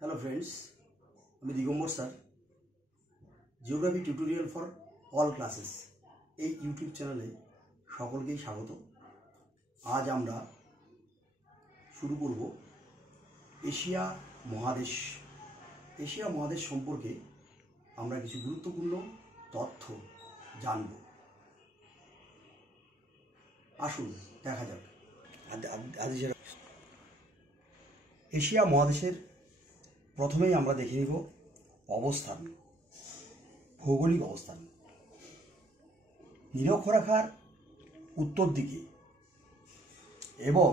Hello friends, আমি Digambar sir, geography tutorial for all classes এই YouTube চ্যানেলে সকলকেই স্বাগত। আজ আমরা শুরু করব এশিয়া মহাদেশ। এশিয়া মহাদেশ সম্পর্কে আমরা কিছু গুরুত্বপূর্ণ তথ্য জানব। আসুন দেখা যাক। এশিয়া মহাদেশের প্রথমেই আমরা দেখে নিব অবস্থান, ভৌগোলিক অবস্থান। নিরক্ষরেখার উত্তর দিকে এবং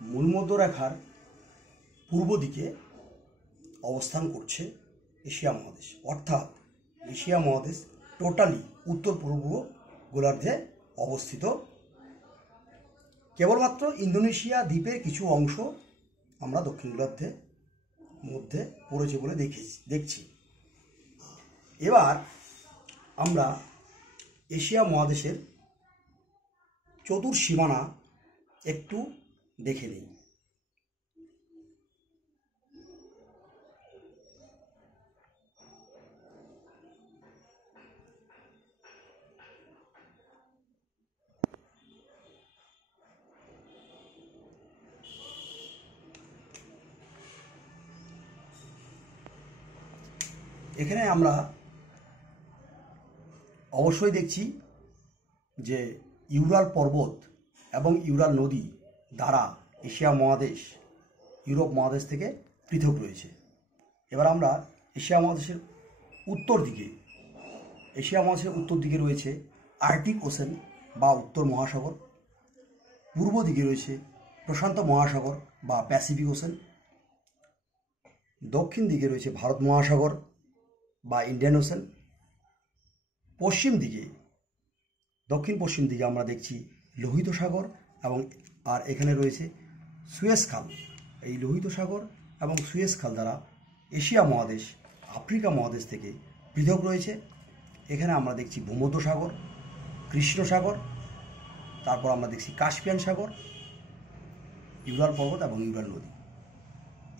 মূলমধ্যরেখার পূর্ব দিকে অবস্থান করছে এশিয়া মহাদেশ। অর্থাৎ এশিয়া মহাদেশ টোটালি উত্তর পূর্ব গোলার্ধে অবস্থিত। কেবলমাত্র ইন্দোনেশিয়া দ্বীপের কিছু অংশ আমরা দক্ষিণ গোলার্ধের মধ্যে পড়েছে বলে দেখছি। এবার আমরা এশিয়া মহাদেশের চতুর্সীমানা একটু দেখে নিই। এখানে আমরা অবশ্যই দেখছি যে ইউরাল পর্বত এবং ইউরাল নদী দ্বারা এশিয়া মহাদেশ ইউরোপ মহাদেশ থেকে পৃথক রয়েছে। এবার আমরা এশিয়া মহাদেশের উত্তর দিকে রয়েছে আর্কটিক ওশেন বা উত্তর মহাসাগর। পূর্ব দিকে রয়েছে প্রশান্ত মহাসাগর বা প্যাসিফিক ওশেন। দক্ষিণ দিকে রয়েছে ভারত মহাসাগর বা ইন্ডিয়ান ওশেন। দক্ষিণ পশ্চিম দিকে আমরা দেখছি লোহিত সাগর এবং এখানে রয়েছে সুয়েজ খাল। এই লোহিত সাগর এবং সুয়েজ খাল দ্বারা এশিয়া মহাদেশ আফ্রিকা মহাদেশ থেকে পৃথক রয়েছে। এখানে আমরা দেখছি ভূমধ্য সাগর, কৃষ্ণ সাগর, তারপর আমরা দেখছি কাস্পিয়ান সাগর, ইউরাল পর্বত এবং ইউরাল নদী।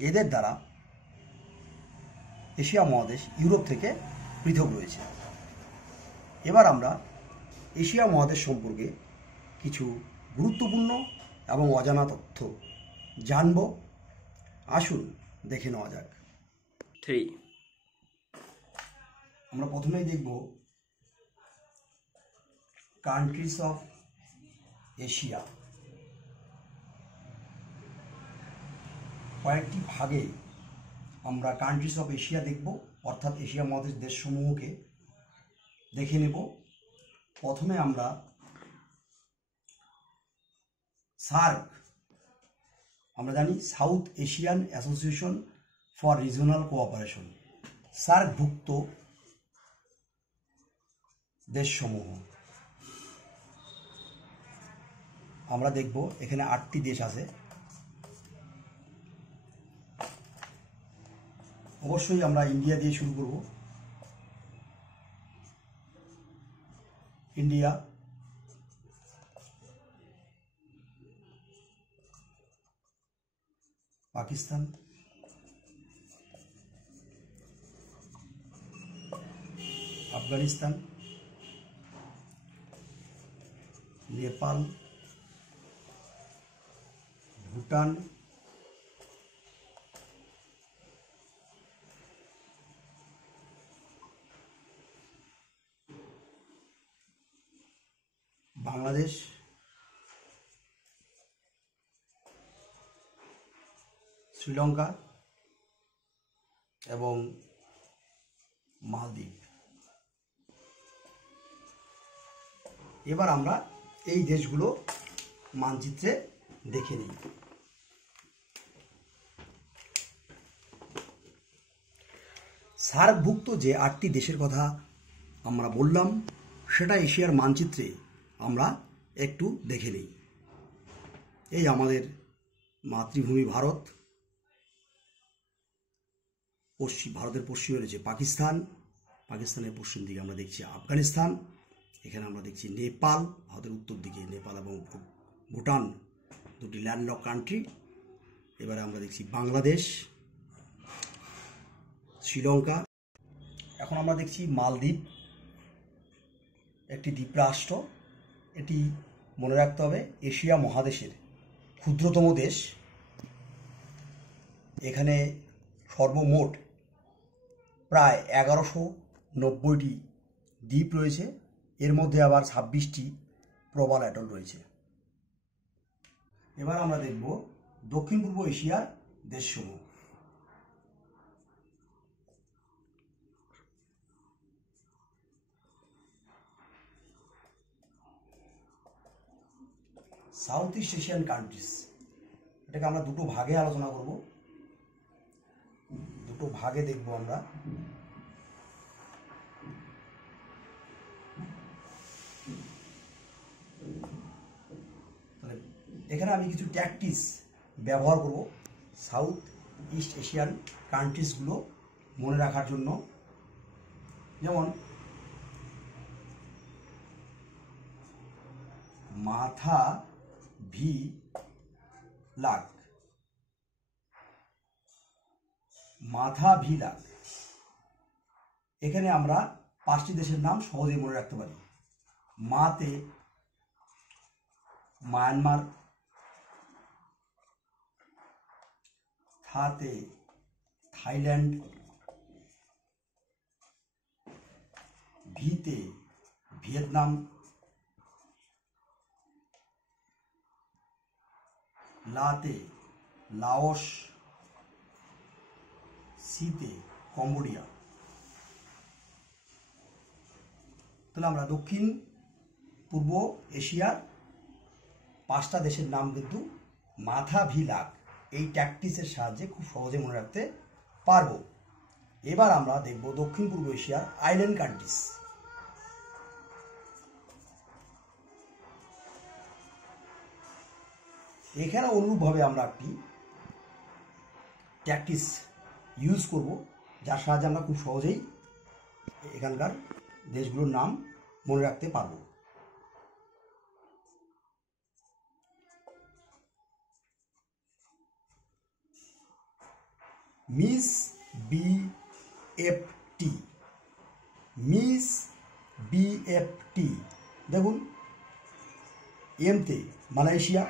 এদের দ্বারা এশিয়া মহাদেশ ইউরোপ থেকে পৃথক রয়েছে। এবার আমরা এশিয়া মহাদেশ সম্পর্কে কিছু গুরুত্বপূর্ণ এবং অজানা তথ্য জানব। আসুন দেখে নেওয়া যাক। আমরা প্রথমেই দেখব কান্ট্রিজ অফ এশিয়া। কয়েকটি ভাগে আমরা কান্ট্রিজ অফ এশিয়া দেখব, অর্থাৎ এশিয়া মহাদেশ দেশসমূহকে দেখে নেব। প্রথমে আমরা সার্ক, আমরা জানি south Asian association for regional cooperation, সার্কভুক্ত দেশসমূহ আমরা দেখব। এখানে 8টি দেশ আছে। অবশ্যই আমরা ইন্ডিয়া দিয়ে শুরু করব। ইন্ডিয়া, পাকিস্তান, আফগানিস্তান, নেপাল, ভুটান, বাংলাদেশ, শ্রীলঙ্কা এবং মালদ্বীপ। এবার আমরা এই দেশগুলো মানচিত্রে দেখে নিই। সার্কভুক্ত যে 8টি দেশের কথা আমরা বললাম সেটা এশিয়ার মানচিত্রে আমরা একটু দেখে নিই। এই আমাদের মাতৃভূমি ভারত, ভারতের পশ্চিমে রয়েছে পাকিস্তান, পাকিস্তানের পশ্চিম দিকে আমরা দেখছি আফগানিস্তান, এখানে আমরা দেখছি নেপাল, ভারতের উত্তর দিকে নেপাল এবং ভুটান দুটি ল্যান্ডলক কান্ট্রি। এবারে আমরা দেখছি বাংলাদেশ, শ্রীলঙ্কা। এখন আমরা দেখছি মালদ্বীপ, একটি দ্বীপরাষ্ট্র। এটি মনে রাখতে হবে এশিয়া মহাদেশের ক্ষুদ্রতম দেশ। এখানে সর্বমোট প্রায় 1190টি দ্বীপ রয়েছে, এর মধ্যে আবার 26টি প্রবাল অ্যাটল রয়েছে। এবার আমরা দেখব দক্ষিণ পূর্ব এশিয়ার দেশসমূহ। সাউথ ইস্ট এশিয়ান কান্ট্রিজ, এটাকে আমরা দুটো ভাগে আলোচনা করব, দুটো ভাগে দেখব আমরা। তাহলে এখানে আমি কিছু ট্যাকটিক্স ব্যবহার করব সাউথ ইস্ট এশিয়ান কান্ট্রিজগুলো মনে রাখার জন্য। যেমন মাথা ভি লাগ, মাথা ভি লাগ। এখানে আমরা 5টি দেশের নাম সহজেই মনে রাখতে পারি। মাতে মায়ানমার, থাতে থাইল্যান্ড, ভিতে ভিয়েতনাম, লাতে লাওস, সিতে কম্বোডিয়া। তাহলে আমরা দক্ষিণ পূর্ব এশিয়ার 5টা দেশের নাম কিন্তু মাথা ভি লাগ এই ট্যাকটিক্সের সাহায্যে খুব সহজে মনে রাখতে পারবো। এবার আমরা দেখব দক্ষিণ পূর্ব এশিয়ার আইল্যান্ড কান্ট্রিজ। এখানে অনুরূপভাবে আমরা একটি ট্যাকটিক্স ইউজ করব, যার সাহায্যে আমরা খুব সহজেই এখানকার দেশগুলোর নাম মনে রাখতে পারব। Miss BFT, miss BFT. দেখুন, এমতে মালয়েশিয়া,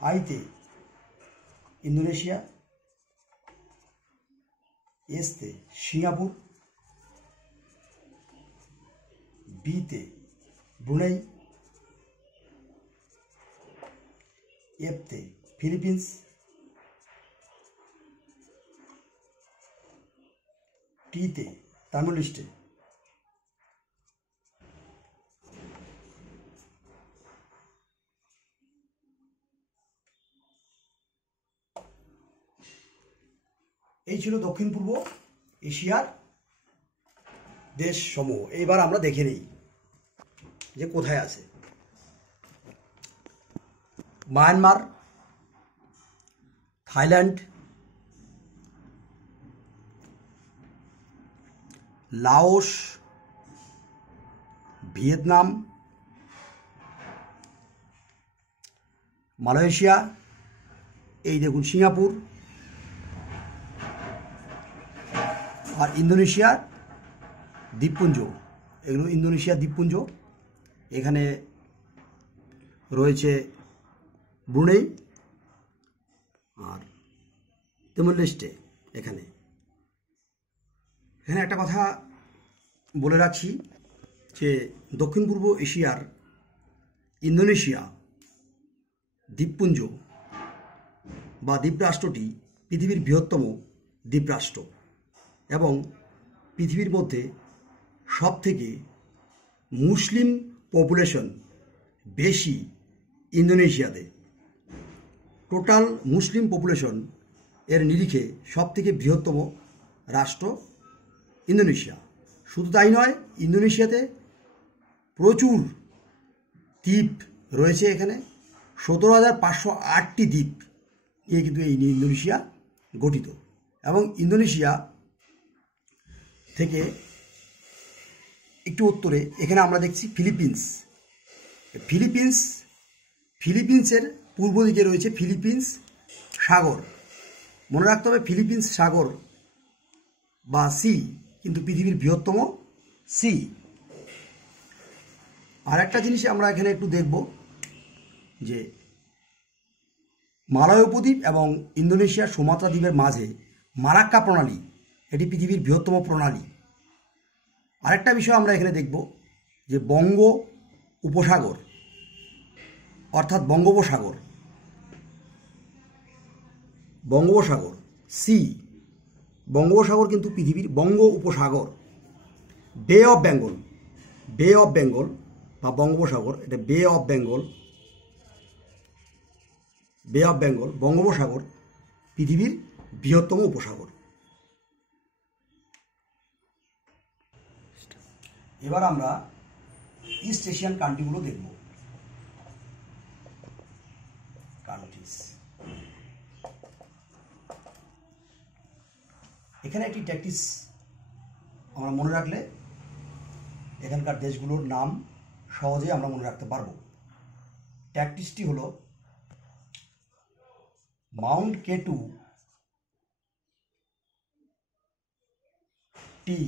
আইতে ইন্দোনেশিয়া, এসতে সিঙ্গাপুর, বিতে ব্রুনেই, এফতে ফিলিপিন্স, টিতে তামিল লিস্টে, এই ছিল দক্ষিণ পূর্ব এশিয়ার দেশসমূহ। এইবার আমরা দেখে নিই যে কোথায় আছে। Myanmar, Thailand, Laos, Vietnam, Malaysia, এই দেখুন সিঙ্গাপুর, আর ইন্দোনেশিয়ার দ্বীপপুঞ্জ। এগুলো ইন্দোনেশিয়ার দ্বীপপুঞ্জ। এখানে রয়েছে ব্রুনেই আর তিমুর লেস্টে। এখানে একটা কথা বলে রাখছি যে দক্ষিণ পূর্ব এশিয়ার ইন্দোনেশিয়া দ্বীপপুঞ্জ বা দ্বীপরাষ্ট্রটি পৃথিবীর বৃহত্তম দ্বীপরাষ্ট্র এবং পৃথিবীর মধ্যে সবথেকে মুসলিম পপুলেশন বেশি ইন্দোনেশিয়াতে। টোটাল মুসলিম পপুলেশন এর নিরিখে সবথেকে বৃহত্তম রাষ্ট্র ইন্দোনেশিয়া। শুধু তাই নয়, ইন্দোনেশিয়াতে প্রচুর দ্বীপ রয়েছে। এখানে 17,508টি দ্বীপ নিয়ে কিন্তু এই ইন্দোনেশিয়া গঠিত। এবং ইন্দোনেশিয়া থেকে একটু উত্তরে এখানে আমরা দেখছি ফিলিপিন্স। ফিলিপিন্সের পূর্ব দিকে রয়েছে ফিলিপিন্স সাগর। মনে রাখতে হবে ফিলিপিন্স সাগর বা সি কিন্তু পৃথিবীর বৃহত্তম সি। আর একটা জিনিস আমরা এখানে একটু দেখব যে মালয় উপদ্বীপ এবং ইন্দোনেশিয়ার সুমাত্রা দ্বীপের মাঝে মালাক্কা প্রণালী, এটি পৃথিবীর বৃহত্তম প্রণালী। আরেকটা বিষয় আমরা এখানে দেখব যে বঙ্গ উপসাগর অর্থাৎ বঙ্গোপসাগর সি, বঙ্গোপসাগর কিন্তু পৃথিবীর বঙ্গ উপসাগর। বে অফ বেঙ্গল বা বঙ্গোপসাগর, এটা বে অফ বেঙ্গল বঙ্গোপসাগর পৃথিবীর বৃহত্তম উপসাগর। এবার আমরা ইস্ট এশিয়ান কান্ট্রিগুলো দেখব। এখানে একটি ট্যাকটিস আমরা মনে রাখলে এখানকার দেশগুলোর নাম সহজে আমরা মনে রাখতে পারবো। ট্যাকটিসটি হলো মাউন্ট K2 টি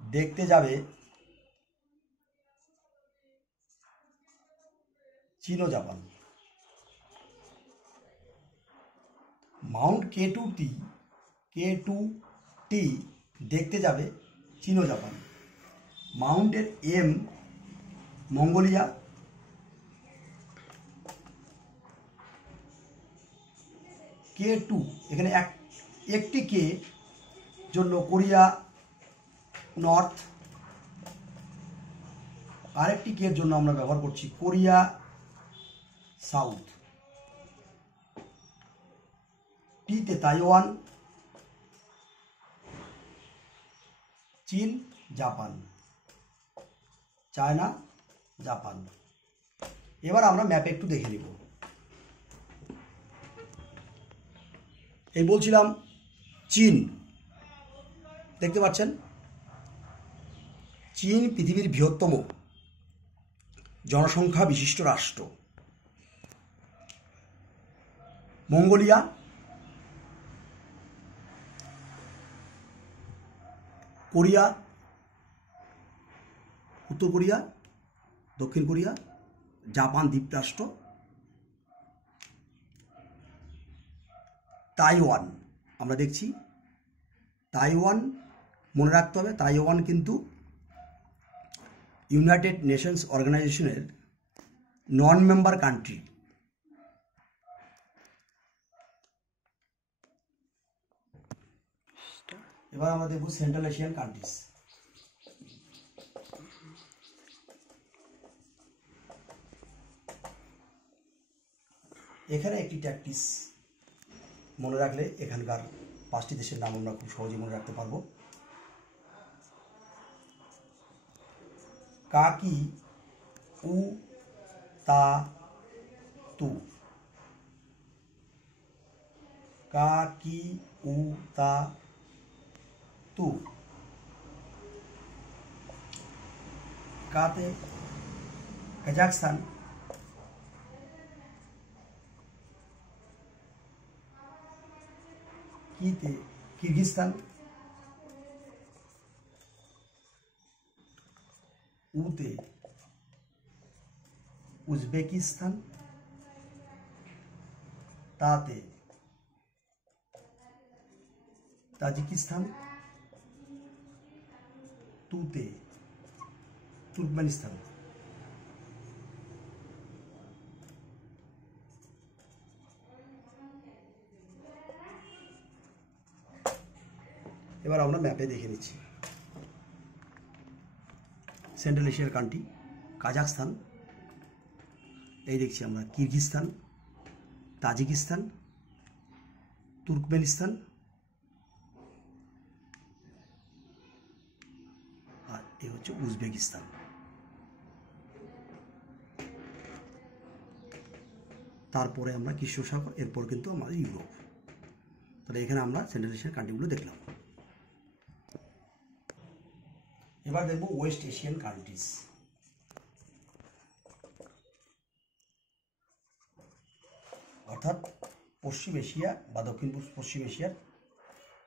দেখতে যাবে চীন ও জাপান। মাউন্ট K2 টি দেখতে যাবে চীন ও জাপান। মাউন্টের এম মঙ্গোলিয়া, K2 এখানে একটি কে জন্য কোরিয়া নর্থ, আরেকটি কে এর জন্য আমরা ব্যবহার করছি কোরিয়া সাউথ। টিতে তাইওয়ান, চীন, জাপান, চায়না, জাপান। এবার আমরা ম্যাপে একটু দেখে নিব। এই বলছিলাম চীন, দেখতে পাচ্ছেন চীন পৃথিবীর বৃহত্তম জনসংখ্যা বিশিষ্ট রাষ্ট্র। মঙ্গোলিয়া, কোরিয়া, উত্তর কোরিয়া, দক্ষিণ কোরিয়া, জাপান দ্বীপরাষ্ট্র, তাইওয়ান। আমরা দেখছি তাইওয়ান, মনে রাখতে হবে তাইওয়ান কিন্তু ইউনাইটেড নেশনস অর্গানাইজেশনের নন মেম্বার কান্ট্রি। এবার আমরা দেখব সেন্ট্রাল এশিয়ান কান্ট্রিজ। এখানে একটি ট্যাকটিস মনে রাখলে এখানকার 5টি দেশের নাম আমরা খুব সহজে মনে রাখতে পারবো। কাকি উ তা তু, কাকি উ তা তু। কাতে কাজাখস্তান, কিতে কিরগিজস্তান, উতে উজবেকিস্তান, তাতে তাজিকিস্তান, তুতে তুর্কমেনিস্তান। এবার আমরা ম্যাপে দেখে নিচ্ছি সেন্ট্রাল এশিয়ার কান্ট্রি। কাজাখস্তান, এই দেখছি আমরা কিরগিজস্তান, তাজিকিস্তান, তুর্কমেনিস্তান, আর এই হচ্ছে উজবেকিস্তান। তারপরে আমরা কৃষ্ণ সাগর, এরপর কিন্তু আমাদের ইউরোপ। তাহলে এখানে আমরা সেন্ট্রাল এশিয়ার কান্ট্রিগুলো দেখলাম। এবার দেখব ওয়েস্ট এশিয়ান কান্ট্রিজ। অর্থাৎ পশ্চিম এশিয়া বা দক্ষিণ পশ্চিম এশিয়ার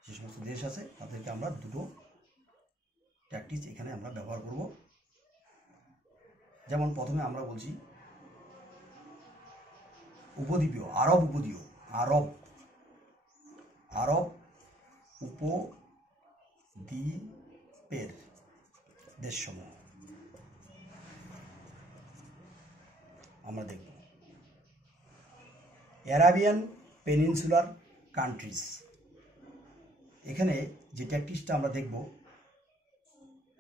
যে সমস্ত দেশ আছে তাদেরকে আমরা দুটো ট্যাকটিক্স এখানে আমরা ব্যবহার করব। যেমন প্রথমে আমরা বলছি উপদ্বীপীয় আরব উপদ্বীপ আরব উপদ্বীপের দেশসমূহ আমরা দেখব। অ্যারাবিয়ান পেনিনসুলার কান্ট্রিজ, এখানে যে ট্যাকটিক্সটা আমরা দেখব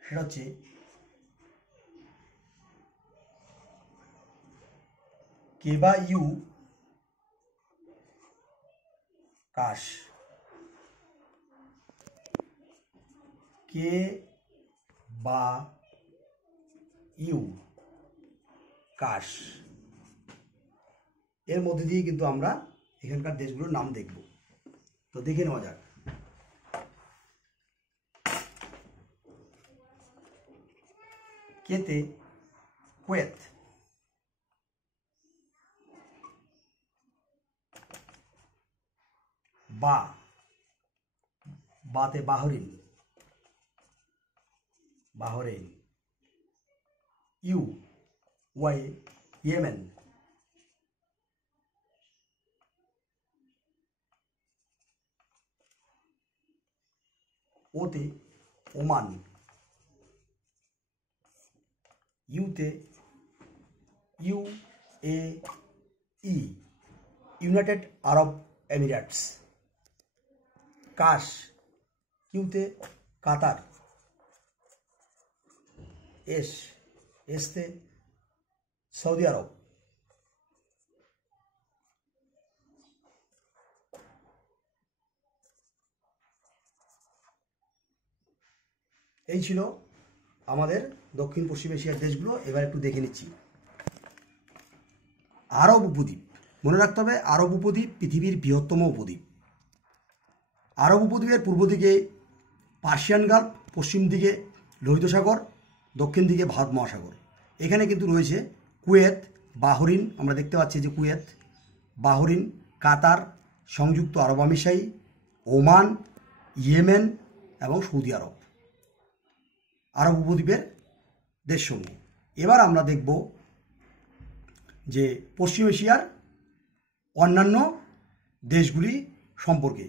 সেটা হচ্ছে কেবা ইউ কাশ, কে বা ইউ কাশ, এর মধ্যে দিয়ে কিন্তু আমরা এখানকার দেশগুলোর নাম দেখব। তো দেখে নেওয়া যাক। কেতে কুয়েত, বাতে বাহরিন, ইয়েমেন, ওতে ওমান, ইউতে UAE, ইউনাইটেড আরব এমিরেটস, কাশ কিউতে কাতার, এসতে সৌদি আরব, এই ছিল আমাদের দক্ষিণ পশ্চিম এশিয়ার দেশগুলো। এবার একটু দেখে নিচ্ছি। আরব উপদ্বীপ, মনে রাখতে হবে আরব উপদ্বীপ পৃথিবীর বৃহত্তম উপদ্বীপ। আরব উপদ্বীপের পূর্ব দিকে পার্সিয়ান গালফ, পশ্চিম দিকে লোহিত সাগর, দক্ষিণ দিকে ভারত মহাসাগর। এখানে কিন্তু রয়েছে কুয়েত, বাহরিন, আমরা দেখতে পাচ্ছি যে কুয়েত, বাহরিন, কাতার, সংযুক্ত আরব আমিরশাহী, ওমান, ইয়েমেন এবং সৌদি আরব, আরব উপদ্বীপের দেশসমূহ। এবার আমরা দেখব যে পশ্চিম এশিয়ার অন্যান্য দেশগুলি সম্পর্কে।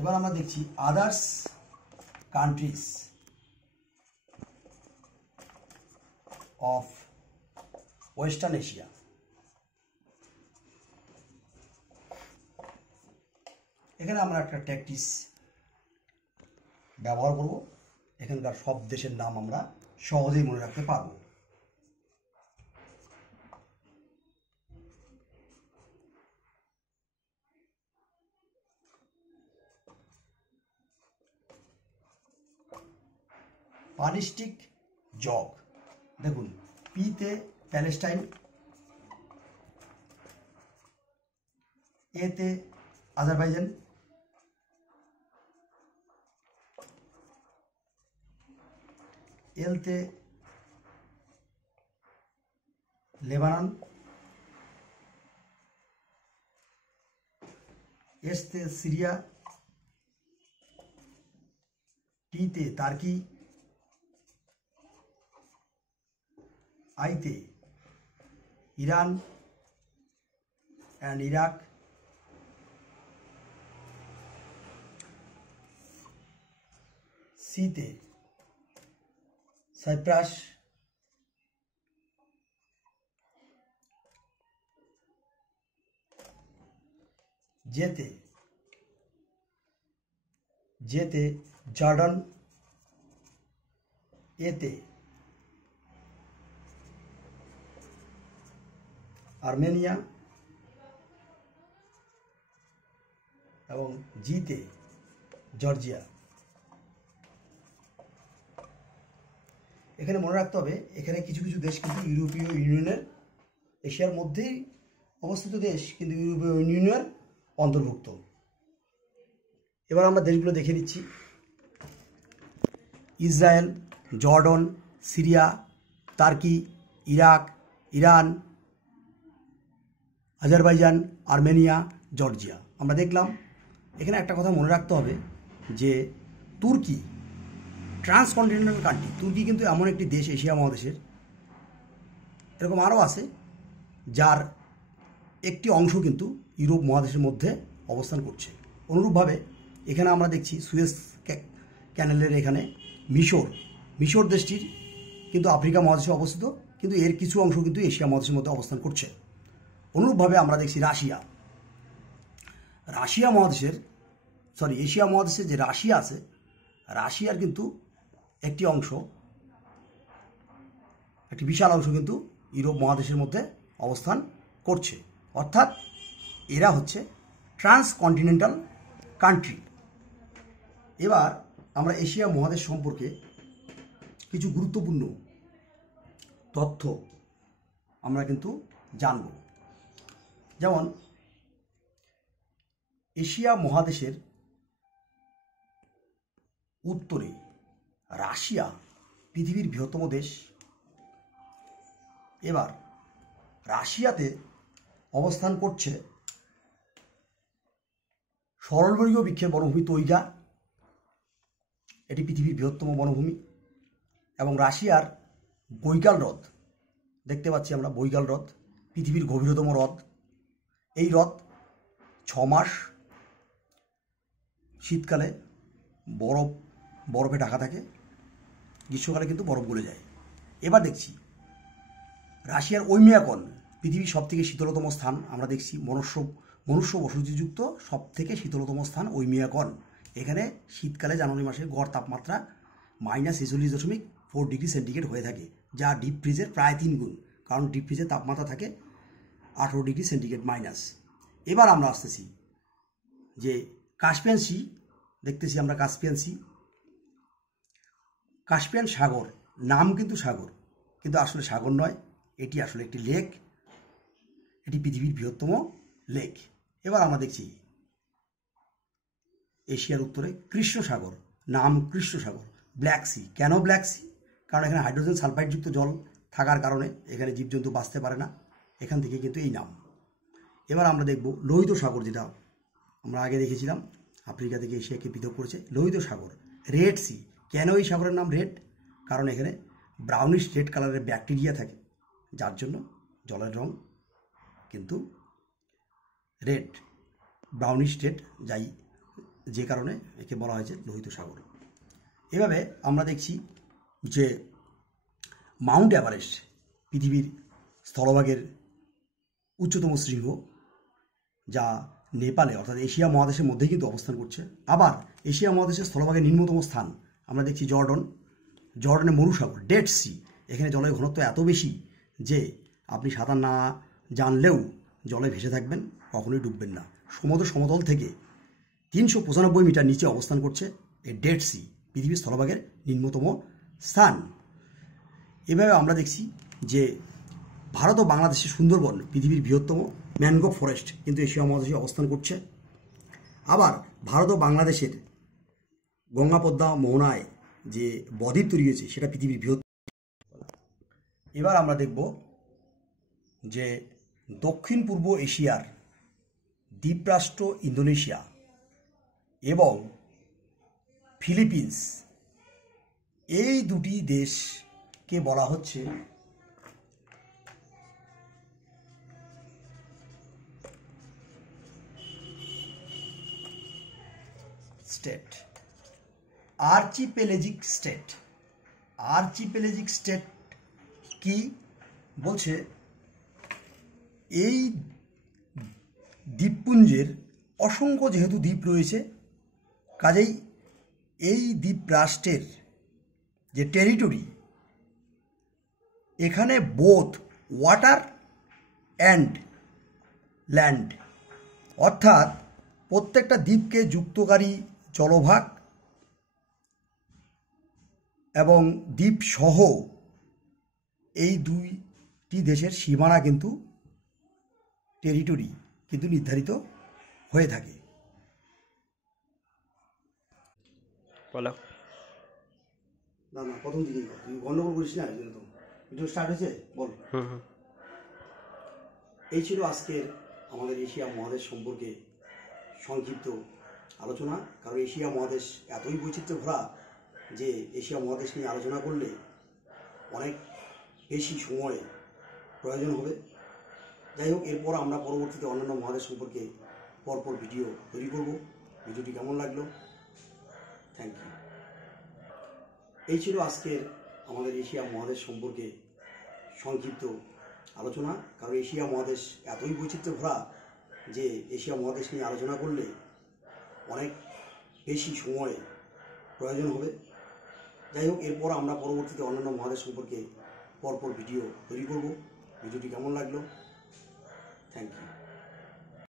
এবার আমরা দেখছি others countries of western Asia. এখানে আমরা একটা ট্যাকটিক্স ব্যবহার করব। এখানকার সব দেশের নাম আমরা সহজেই মনে রাখতে পারব। পালিস্টিক জগ, দেখুন পিতে প্যালেস্টাইন, এতে আজারবাইজান, এলতে লেবানন, এসতে সিরিয়া, টিতে তার্কি, আইতে ইরান অ্যান্ড ইরাক, সিতে সাইপ্রাস, জেতে জর্ডান, এতে আর্মেনিয়া এবং জিতে জর্জিয়া। এখানে মনে রাখতে হবে এখানে কিছু কিছু দেশ কিন্তু ইউরোপীয় ইউনিয়নের, এশিয়ার মধ্যেই অবস্থিত দেশ কিন্তু ইউরোপীয় ইউনিয়নের অন্তর্ভুক্ত। এবার আমরা দেশগুলো দেখে নিচ্ছি। Israel, Jordan, Syria, Turkey, Iraq, Iran, Azerbaijan, Armenia, Georgia. আমরা দেখলাম এখানে একটা কথা মনে রাখতে হবে যে তুর্কি ট্রান্সকন্টিনেন্টাল কান্ট্রি। তুর্কি কিন্তু এমন একটি দেশ এশিয়া মহাদেশের, এরকম আরও আছে যার একটি অংশ কিন্তু ইউরোপ মহাদেশের মধ্যে অবস্থান করছে। অনুরূপভাবে এখানে আমরা দেখছি সুয়েজ ক্যানেলের এখানে মিশর দেশটির কিন্তু আফ্রিকা মহাদেশে অবস্থিত, কিন্তু এর কিছু অংশ কিন্তু এশিয়া মহাদেশের মধ্যে অবস্থান করছে। অনুরূপভাবে আমরা দেখছি এশিয়া মহাদেশে যে রাশিয়া আছে, রাশিয়ার কিন্তু একটি বিশাল অংশ কিন্তু ইউরোপ মহাদেশের মধ্যে অবস্থান করছে। অর্থাৎ এরা হচ্ছে ট্রান্সকন্টিনেন্টাল কান্ট্রি। এবার আমরা এশিয়া মহাদেশ সম্পর্কে কিছু গুরুত্বপূর্ণ তথ্য আমরা কিন্তু জানব। যেমন এশিয়া মহাদেশের উত্তরে রাশিয়া পৃথিবীর বৃহত্তম দেশ। এবার রাশিয়াতে অবস্থান করছে সরলবর্গীয় বৃক্ষের বনভূমি তৈগা, এটি পৃথিবীর বৃহত্তম বনভূমি। এবং রাশিয়ার বৈকাল হ্রদ দেখতে পাচ্ছি আমরা, বৈকাল হ্রদ পৃথিবীর গভীরতম হ্রদ। এই হ্রদ 6 মাস শীতকালে বরফে ঢাকা থাকে, গ্রীষ্মকালে কিন্তু বরফ গলে যায়। এবার দেখছি রাশিয়ার ওইমিয়াকন পৃথিবীর সবথেকে শীতলতম স্থান। আমরা দেখছি মনুষ্য বসতিযুক্ত সবথেকে শীতলতম স্থান ওইমিয়াকন। এখানে শীতকালে জানুয়ারি মাসে গড় তাপমাত্রা -46.4 ডিগ্রি সেন্টিগ্রেড হয়ে থাকে, যা ডিপ ফ্রিজের প্রায় 3 গুণ, কারণ ডিপ ফ্রিজের তাপমাত্রা থাকে 18 ডিগ্রি সেন্টিগ্রেড মাইনাস। এবার আমরা আসতেছি যে কাস্পিয়ান সি দেখতেছি আমরা, কাস্পিয়ান সাগর নাম কিন্তু সাগর, কিন্তু আসলে সাগর নয়, এটি আসলে একটি লেক। এটি পৃথিবীর বৃহত্তম লেক। এবার আমরা দেখছি এশিয়ার উত্তরে কৃষ্ণ সাগর, নাম কৃষ্ণ সাগর। ব্ল্যাক সি, কেন ব্ল্যাক সি? কারণ এখানে হাইড্রোজেন সালফাইডযুক্ত জল থাকার কারণে এখানে জীবজন্তু বাঁচতে পারে না, এখান থেকে কিন্তু এই নাম। এবার আমরা দেখব লোহিত সাগর, যেটা আমরা আগে দেখেছিলাম আফ্রিকা থেকে এশিয়াকে পৃথক করেছে, লোহিত সাগর। রেড সি, কেন এই সাগরের নাম রেড? কারণ এখানে ব্রাউনিশ রেড কালারের ব্যাকটেরিয়া থাকে, যার জন্য জলের রং কিন্তু রেড, ব্রাউনিশ রেড, যে কারণে একে বলা হয়েছে লোহিত সাগর। এভাবে আমরা দেখছি যে মাউন্ট এভারেস্ট পৃথিবীর স্থলভাগের উচ্চতম শৃঙ্গ, যা নেপালে অর্থাৎ এশিয়া মহাদেশের মধ্যেই কিন্তু অবস্থান করছে। আবার এশিয়া মহাদেশের স্থলভাগের নিম্নতম স্থান আমরা দেখছি জর্ডানের মরুসাগর, ডেড সি। এখানে জলের ঘনত্ব এত বেশি যে আপনি সাঁতার না জানলেও জলে ভেসে থাকবেন, কখনোই ডুববেন না। সমতল থেকে 395 মিটার নিচে অবস্থান করছে এই ডেড সি, পৃথিবীর স্থলভাগের নিম্নতম স্থান। এভাবে আমরা দেখছি যে ভারত ও বাংলাদেশের সুন্দরবন পৃথিবীর বৃহত্তম ম্যানগ্রোভ ফরেস্ট কিন্তু এশিয়া মহাদেশে অবস্থান করছে। আবার ভারত ও বাংলাদেশের গঙ্গা পদ্মা মোহনায় যে বদ্বীপ তৈরি হয়েছে সেটা পৃথিবীর বৃহত্তম। এবার আমরা দেখব যে দক্ষিণ পূর্ব এশিয়ার দ্বীপরাষ্ট্র ইন্দোনেশিয়া এবং ফিলিপিন্স, এই দুটি দেশকে বলা হচ্ছে স্টেট, আর্চিপেলেজিক স্টেট। আর্চিপেলেজিক স্টেট কি বলছে? এই দ্বীপপুঞ্জের অসংখ্য যেহেতু দ্বীপ রয়েছে, কাজেই এই দ্বীপ রাষ্ট্রের যে টেরিটরি, এখানে বোথ ওয়াটার অ্যান্ড ল্যান্ড, অর্থাৎ প্রত্যেকটা দ্বীপকে যুক্তকারী জলভাগ এবং দ্বীপ সহ এই দুইটি দেশের সীমানা কিন্তু টেরিটরি কিন্তু নির্ধারিত হয়ে থাকে। বলো না প্রথম দিকে তুই গন্ডগোল করিস না, ভিডিও স্টার্ট হয়েছে বল। এই ছিল আজকের আমাদের এশিয়া মহাদেশ সম্পর্কে সংক্ষিপ্ত আলোচনা। কারণ এশিয়া মহাদেশ এতই বৈচিত্র্য ভরা যে এশিয়া মহাদেশ নিয়ে আলোচনা করলে অনেক বেশি সময় প্রয়োজন হবে। যাই হোক, এরপর আমরা পরবর্তীতে অন্যান্য মহাদেশ সম্পর্কে পরপর ভিডিও তৈরি করব। ভিডিওটি কেমন লাগলো? Thank you. এই ছিল আজকের আমাদের এশিয়া মহাদেশ সম্পর্কে সংক্ষিপ্ত আলোচনা। কারণ এশিয়া মহাদেশ এতই বৈচিত্র্য ভরা যে এশিয়া মহাদেশ নিয়ে আলোচনা করলে অনেক বেশি সময় প্রয়োজন হবে। যাই হোক, এরপর আমরা পরবর্তীতে অন্যান্য মহাদেশ সম্পর্কে পরপর ভিডিও তৈরি করব। ভিডিওটি কেমন লাগলো? Thank you.